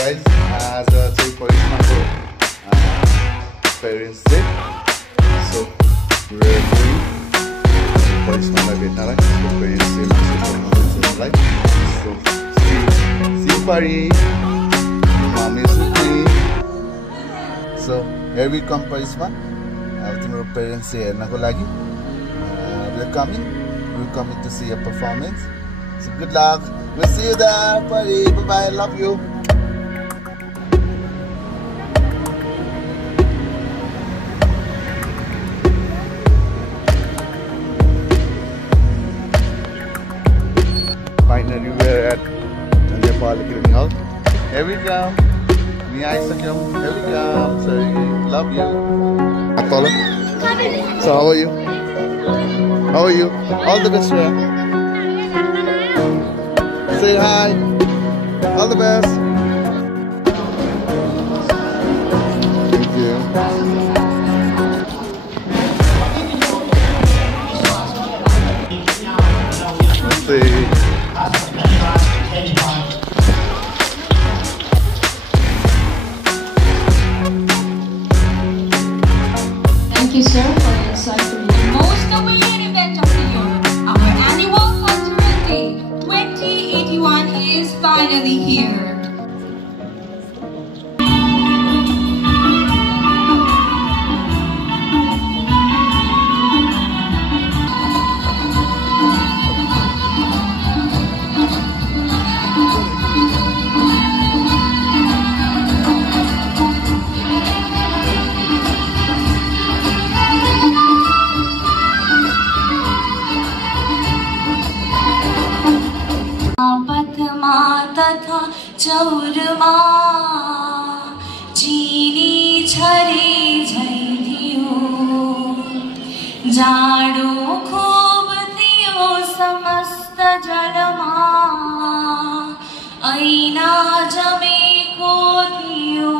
guys, आज चाहिँ करिश्माको पेरेन्ट्स डे, सो करिश्मालाई भेट्नलाई पेरेन्ट्स डे सो सी पारी मम्मी सुत्ने so here we come Karishma अब तिम्रो पेरेन्ट्स डे हेर्नको लागि we're coming to see your performance, so good luck, we'll see you there Pari, bye bye, love you. Finally, we're at Nepal Academy Hall. Here we come. Here we come. So, love you. Apollo. So, how are you? How are you? All the best, Shreya. Say hi. All the best. Thank you. Let's see. Thank you, sir, for your insightful most awaited event of the year. Our annual Cultural Day 2081 is finally here. चौरमा चीनी छरी झैदियो जाडो खूब थियो समस्त जलमा ऐना जमेको थियो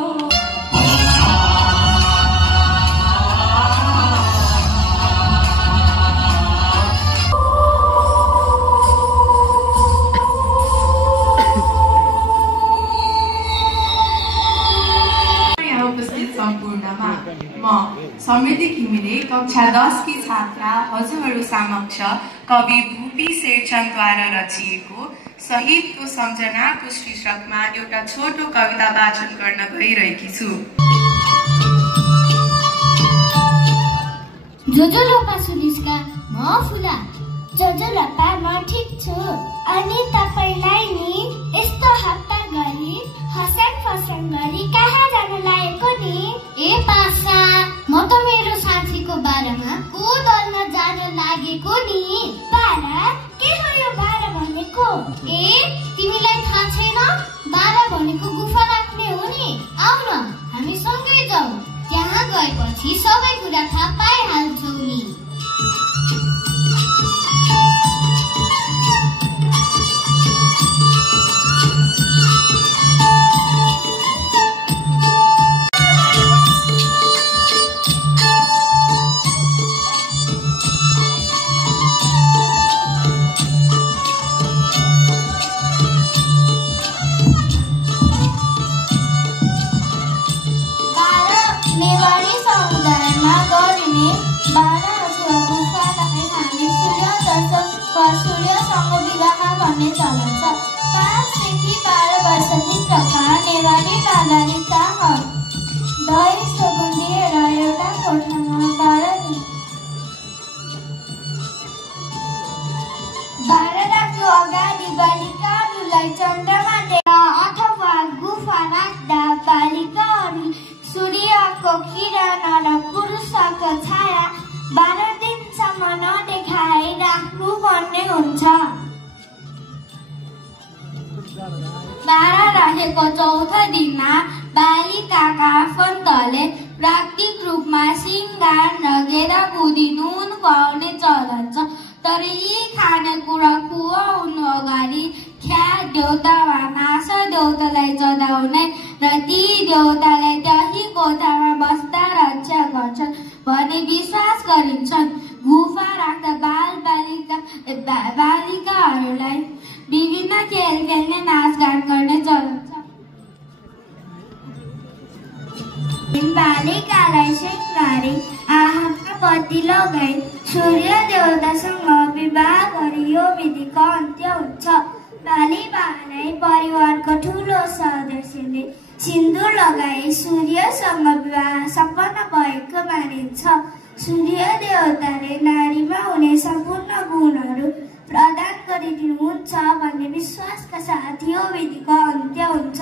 समृद्धि घिमिरे कक्षा 10 की छात्रा हजुरहरू समक्ष कवि भूपी शेरचन्दद्वारा रचिएको शहीदको सम्झनाको शीर्षकमा एउटा छोटो कविता वाचन गर्न गइरहेकी छु। जोजोलोपा सुनिस्का म फुला जोजोलोपा म ठिक छु अनि तपाईलाई नि यस्तो हप्ता गरी हसन फसन गरी कहाँ जान लागेको नि ए पासा म त मेरो साथीको बारेमा को दलमा जान लागेको नि बारा के हो यो बारा भनेको ए तिमीलाई थाहा छैन बारा भनेको गुफा राख्ने हो नि आउ न हामी सँगै जाऊ त्यहाँ गएपछि सबै कुरा थाहा पाइहाल्छौ नि चलन 5 देखि 12 वर्षभित्रका नेवारी नागरिकता हक दही सुगन्धि र एउटा कोठामा 12 राख्नु अगाडि बालिकाहरूलाई चन्द्रमा देख्दा अथवा गुफा राख्दा बालिकाहरू सूर्यको किरण र पुरुषको छाया 12 दिनसम्म नदेखाई राख्नु पर्ने हुन्छ। 12 रहेको चौथो दिनमा बालिकाका आफन्तले प्राकृतिक रूपमा सिंगार र गेडागुडी नुन खुवाउने चलन छ तर यी खानेकुरा खुवाउनु अगाडि ख्या देउता वा नास देउतालाई चढाउने र ती देउताले त्यही कोठामा बस्दा रक्षा गर्छन् भन्ने विश्वास गरिन्छन्। गुफा राख्दा बालिकाहरूलाई विभिन्न खेल खेल्ने नाचगान गर्ने चलन छ। बालिकालाई सिंगारी आफ्ना पति लगाई सूर्य देवतासँग विवाह गरी यो विधिको अन्त्य हुन्छ। बालिकालाई परिवारको ठुलो सदस्यले सिन्दुर लगाई सूर्यसँग विवाह सम्पन्न भएको मानिन्छ। सूर्य देवताले नारीमा हुने सम्पूर्ण गुणहरू प्रदान गरिदिनुहुन्छ भन्ने विश्वासका साथ यो विधिको अन्त्य हुन्छ।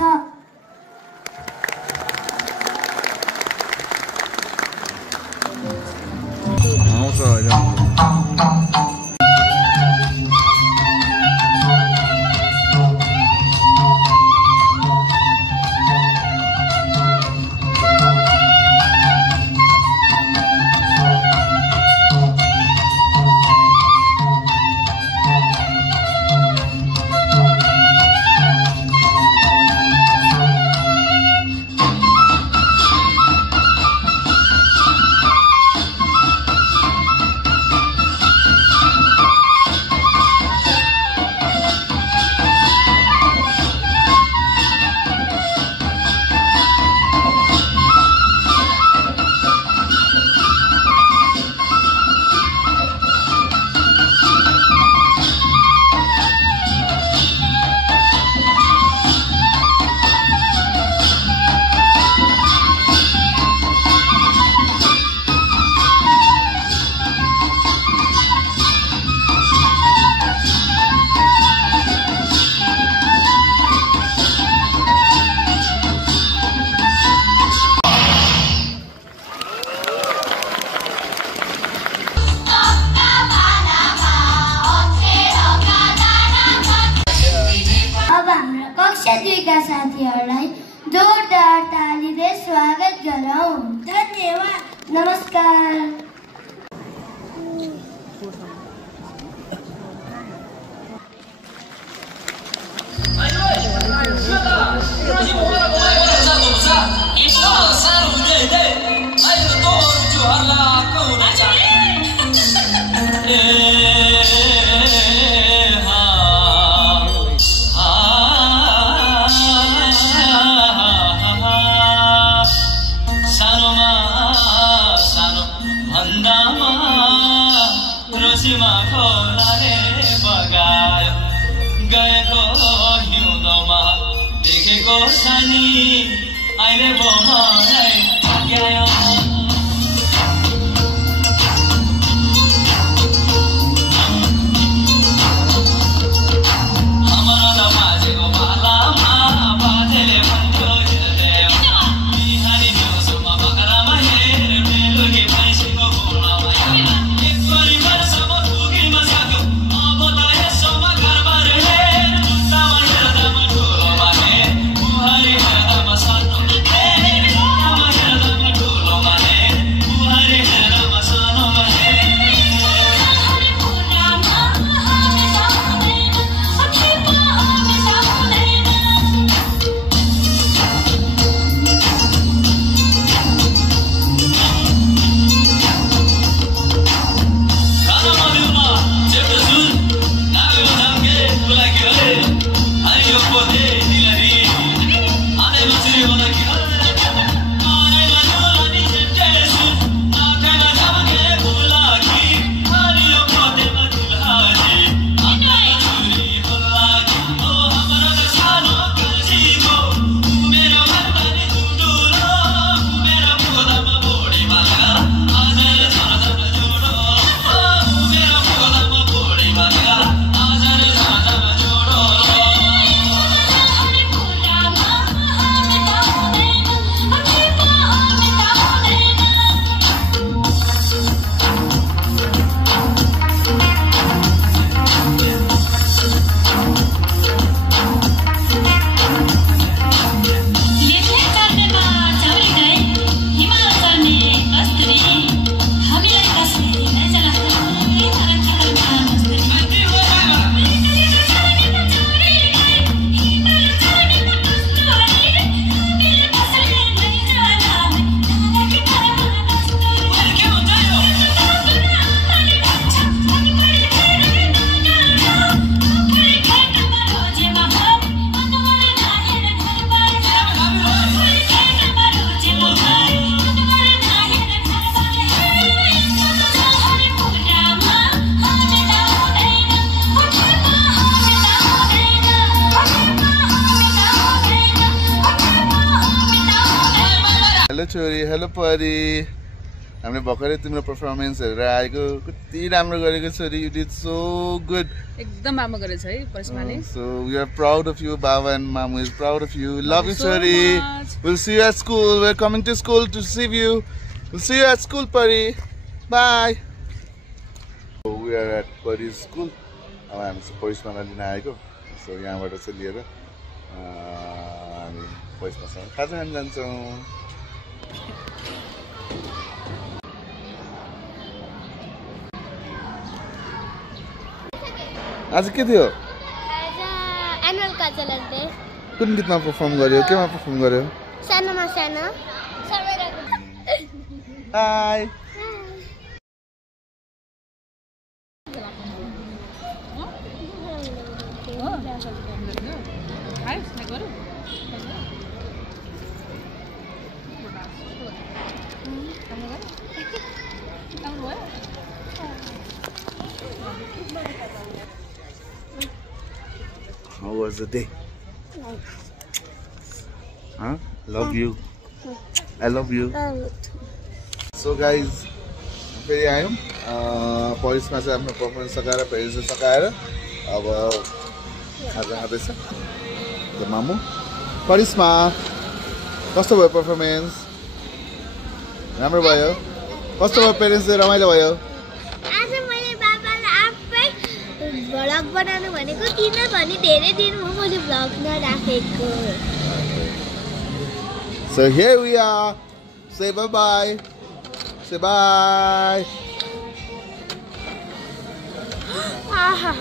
साथीहरूलाई जोरदार तालीले स्वागत गरौँ। धन्यवाद। नमस्कार। Mane हेलो परी हामीले भर्खरै तिम्रो पर्फर्मेन्स हेरेर आएको कति राम्रो गरेको छोरी यु डिड सो गुड एकदम राम्रो गरेछ है परिस्माले so we are proud of you Baba and Mamu is proud of you love you sorry we'll see you at school we're coming to school to receive you we'll see you at school Pari bye so we are at Pari's school अब हामी चाहिँ परिस्मालाई लिन आएको so यहाँबाट चाहिँ लिएर हामी परिस्मासँग खाजा खान जान्छौँ आज के थियो आज एनुअल कल्चरल डे कुन गीतमा परफर्म गर्यो केमा परफर्म गर्यो सानोमा सानो हाय How was the day? Huh? Love you. I love you. So guys, फेरि आयौँ परिसमा चाहिँ आफ्नो पर्फर्मेन्स सकाएर फेरि चाहिँ सकाएर अब खाजा खाँदैछ मामु परिसमा कस्तो भयो पर्फर्मेन्स राम्रो भयो कस्तो भयो पेरेन्ट्सले रमाइलो भयो आज मैले बाबालाई आफै भ्लग बनाउनु भनेको किनभने धेरै दिन मैले भ्लग नराखेको So here we are. Say bye-bye. Say bye. Aaha